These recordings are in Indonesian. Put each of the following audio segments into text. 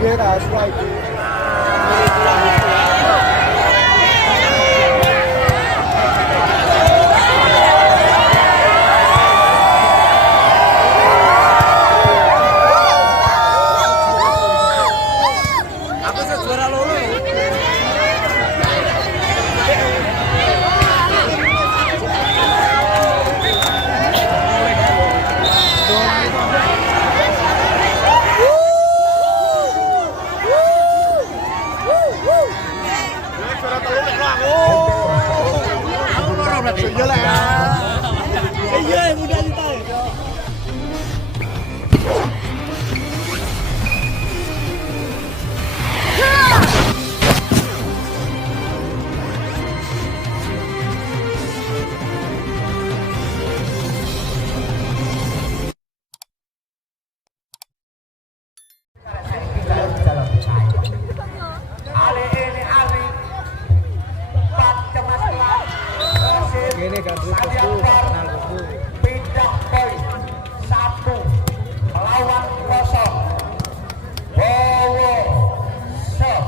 Vieira, Swipe. Ini kan pindah poin 1 melawan 0. Bowo set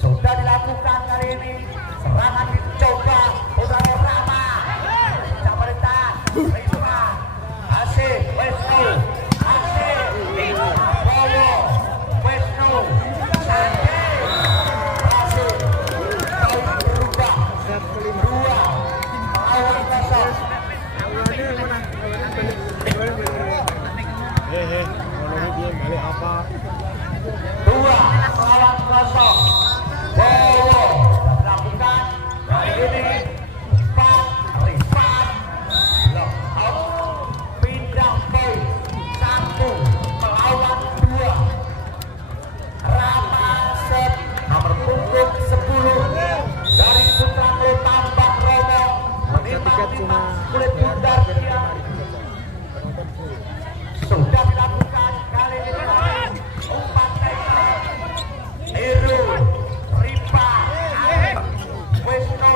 sudah dilakukan kali ini, serangan dicoba Udara Rama Camarita Rima Asif Wisnu Asif Bowo Wisnu Sandi Asif poin berubah 2 melawan 0. Bowo dilakukan kali ini 4 Rifat lock out, pindah poin 1 melawan 2. Rama set nomor punggung 10 dari Putra Tambak Romo menimang-nimang kulit bundar dia sudah dilakukan kali ini umpan teka Heru Ripa Wisnu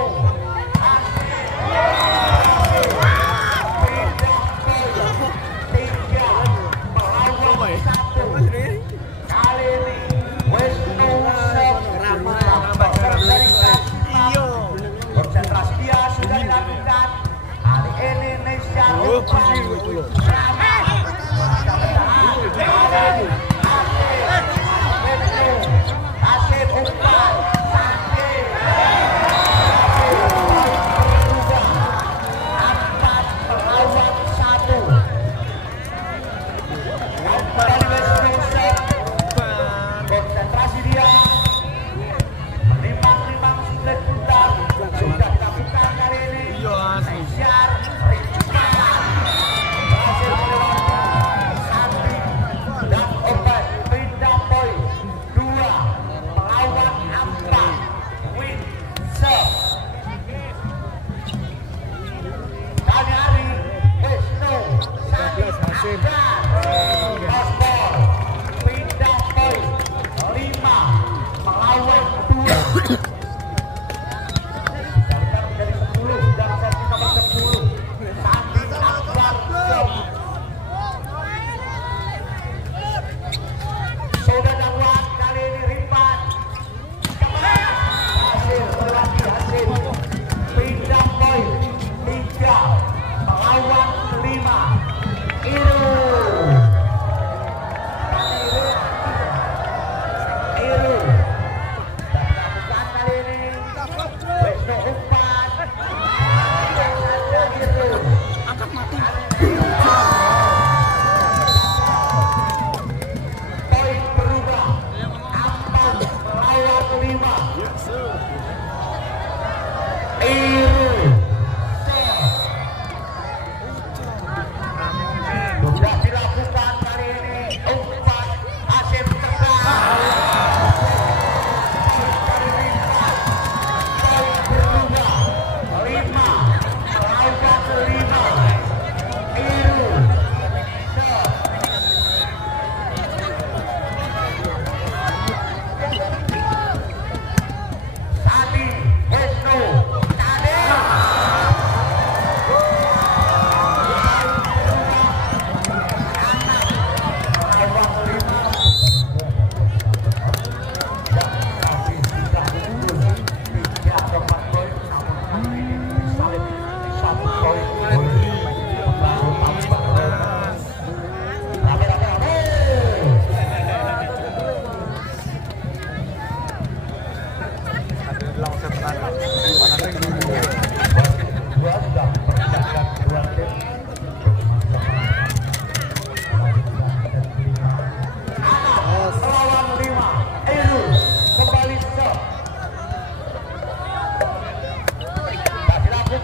Asif pindah poin 3 melawan 1. Kali ini Wisnu konsentrasi dia sudah dilakukan kali ini Indonesia Rama Asif umpan Sandi 4 melawan 1. Konsentrasi dia menimang-nimang sulit putar sudah dilakukan kali ini. Indonesia Rifat berhasil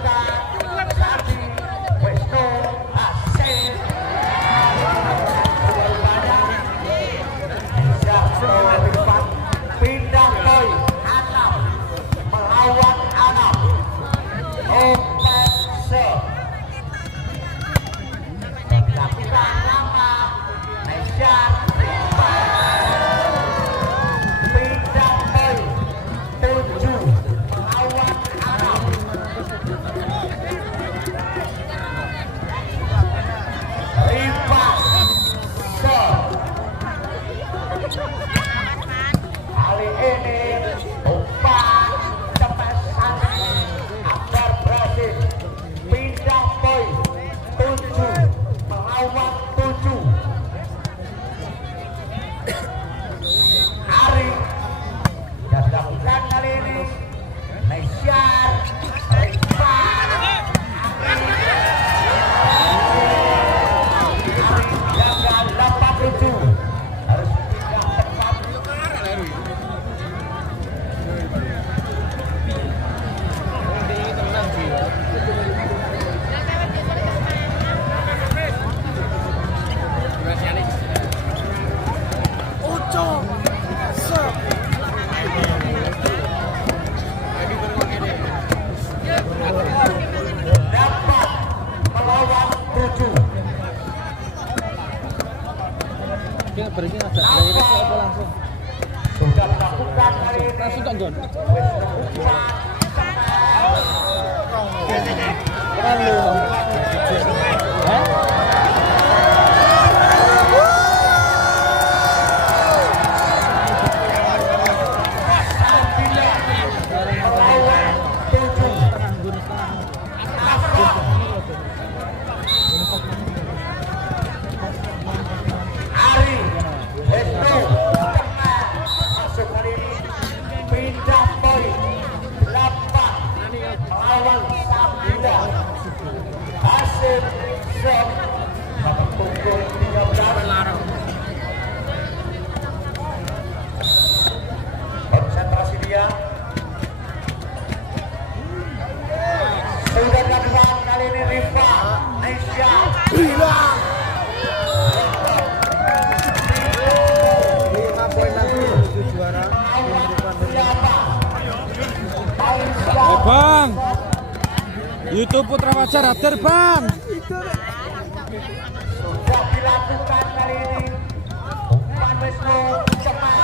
dilakukan Sandi Wisnu Hasim. Pindah poin 6 melawan 6. Open serve dilakukan lama Nesya. Pindah poin 7 melawan 6. Rifat serve. Kali ini umpan cepat agar berhasil. Pindah poin 7 melawan 7. Ari yang dilakukan kali ini Nesyar Rifat. Ari jaga 87 harus pindah tempat. Dapat melawan 7. Dia berarti ngajak direct apa langsung? Sudah dilakukan kali ini. Langsung kan John? Terlalu. Ari Wisnu masuk kali ini. Pindah poin 8 melawan 9. Hasil serve pada pukul 13. Konsentrasi dia. Sudah dilakukan kali ini Rifa Nesya. Bang, YouTube Putra Fajar hadir bang. Sudah dilakukan kali ini. Umpan Wisnu cepat.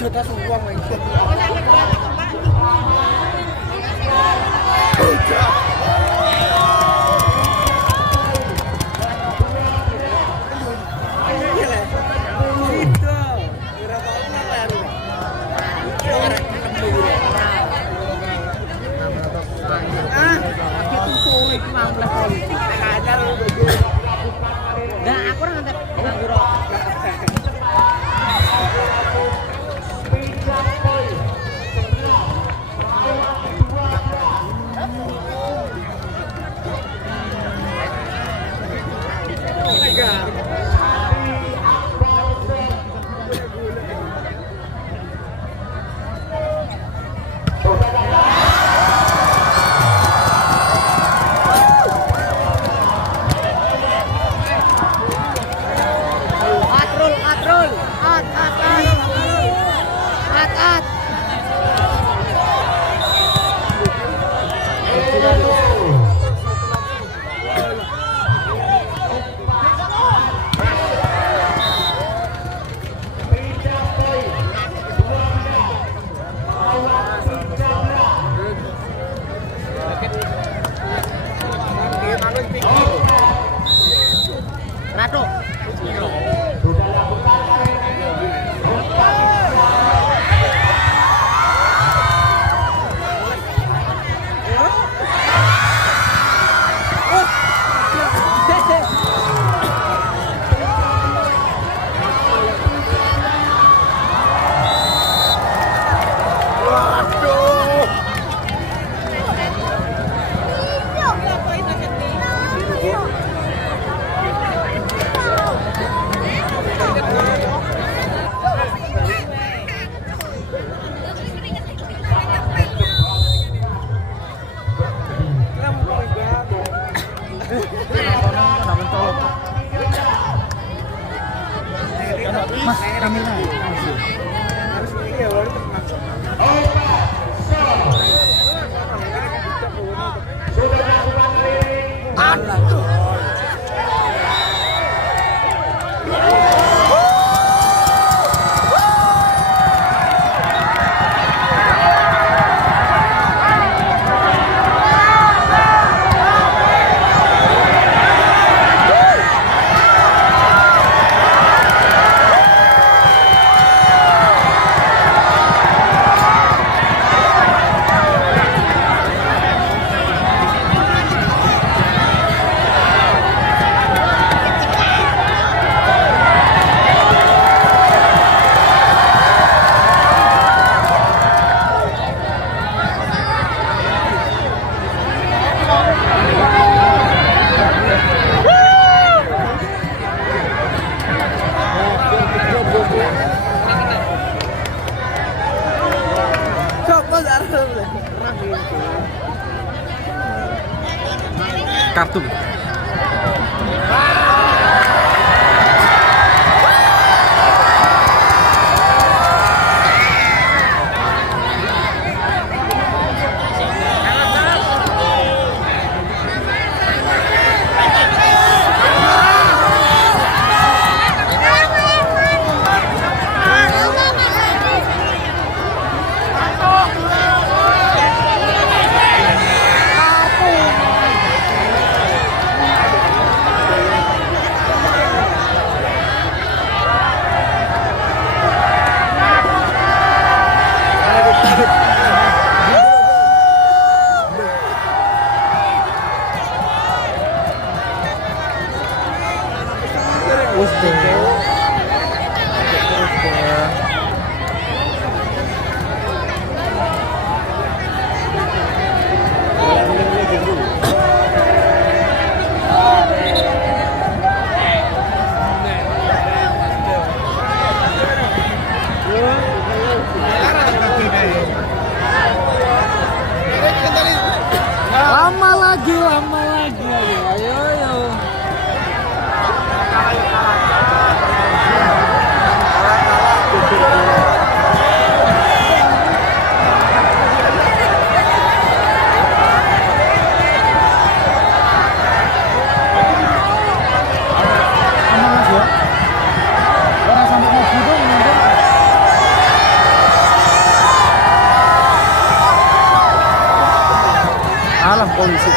Juta uang lagi. Nah, aku orang ngantar nganggur. Cut. Nato. Mas, kamera. Kartu. Lama lagi. Ayo. Alam polisi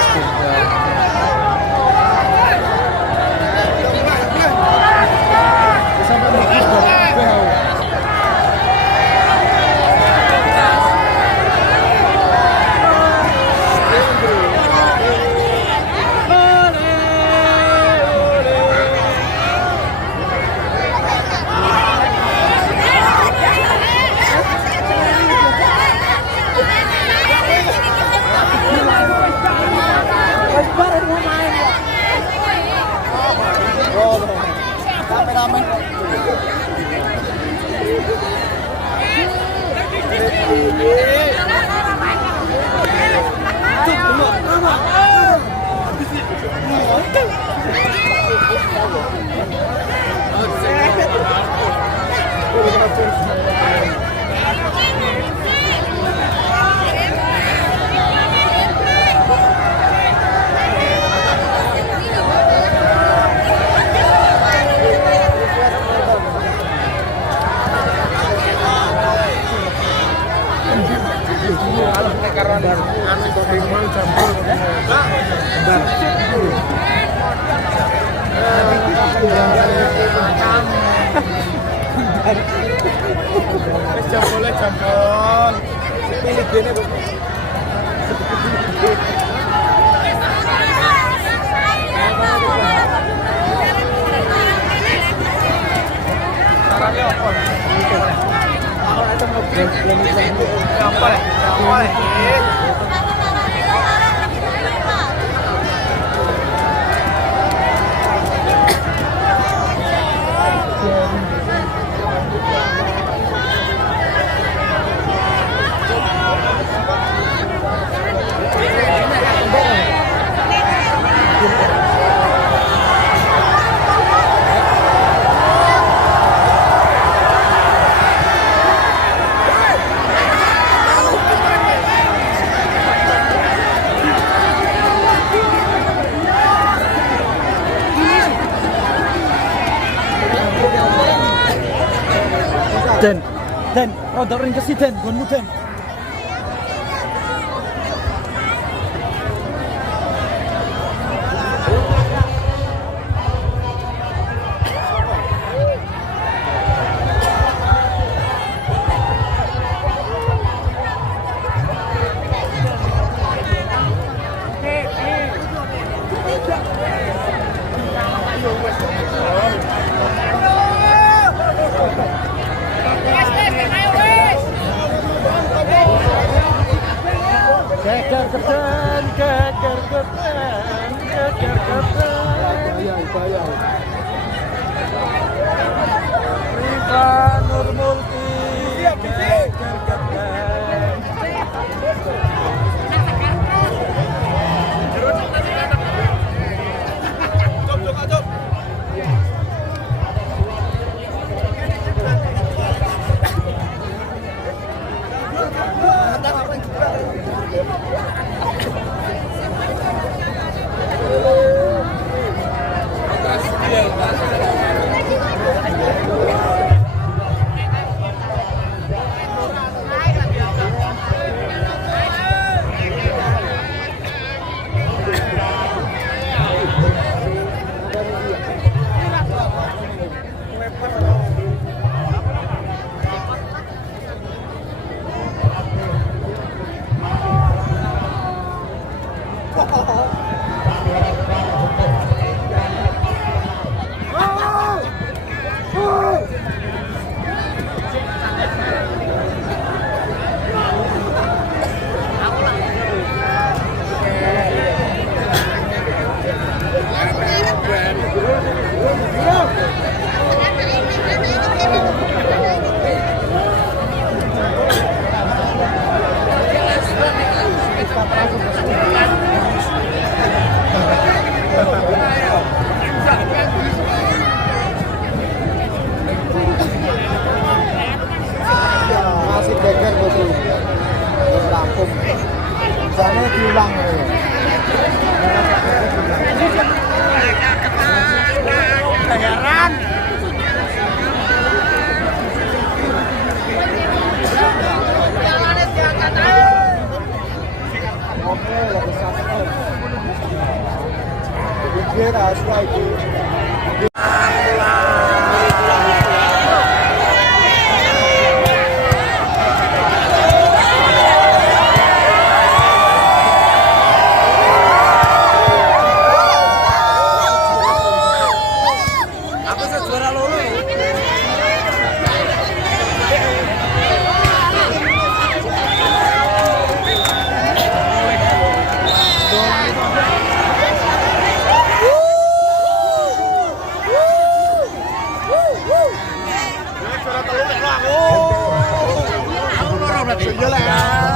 Jambol. Pilih gini, Bu. Caranya apa? Den, rodok ring kesi Den, gonmu Den. Geger geden. Bayar. Rifa Nur Mulki. Geger geden. Cop. Masih geger betul. Rampung. Jangan diulang. Heran. Oke, lebih satu. Kira lagi. Aku loro berarti. Yo lah.